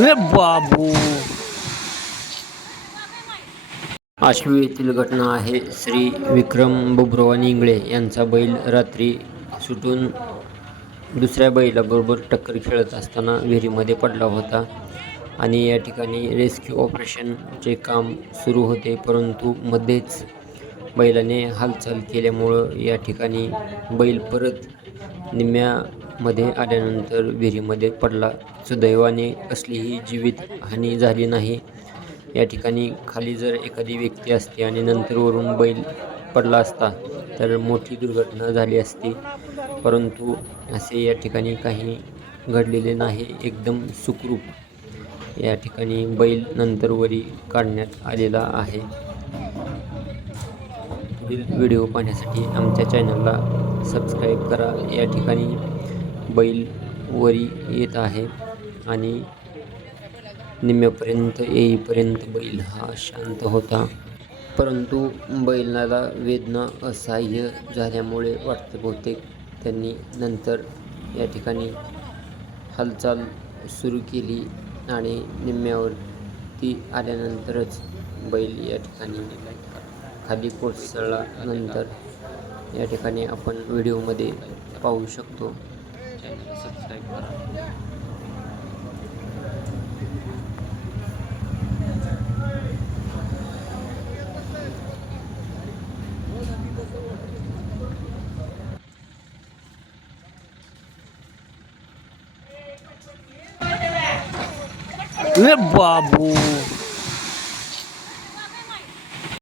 ए बाबू. आश्वी येथील घटना आहे. श्री विक्रम बुबरोवा इंगळे यांचा बैल रात्री सुटून दुसऱ्या बैलाबरोबर टक्कर खेळत असताना विहिरीमध्ये पडला होता आणि या ठिकाणी रेस्क्यू ऑपरेशनचे काम सुरू होते, परंतु मध्येच बैलाने हालचाल केल्यामुळं या ठिकाणी बैल परत निम्म्यामध्ये आल्यानंतर विहिरीमध्ये पडला. सुदैवाने कसलीही जीवितहानी झाली नाही. या ठिकाणी खाली जर एखादी व्यक्ती असते आणि नंतर वरून बैल पडला असता तर मोठी दुर्घटना झाली असती, परंतु असे या ठिकाणी काही घडलेले नाही. एकदम सुखरूप या ठिकाणी बैल नंतर वरी काढण्यात आलेला आहे. पुढील व्हिडिओ पाहण्यासाठी आमच्या चॅनलला सबस्क्राईब करा. या ठिकाणी बैल वरी येत आहे आणि निम्म्यापर्यंत येईपर्यंत बैल हा शांत होता, परंतु बैलाला वेदना असह्य झाल्यामुळे वाटते बहुतेक त्यांनी नंतर या ठिकाणी हालचाल सुरू केली आणि निम्म्यावरती आल्यानंतरच बैल या ठिकाणी खाली कोसळल्यानंतर या ठिकाणी आपण व्हिडिओमध्ये पाहू शकतो. चॅनलला सबस्क्राईब करा. ए बाबू.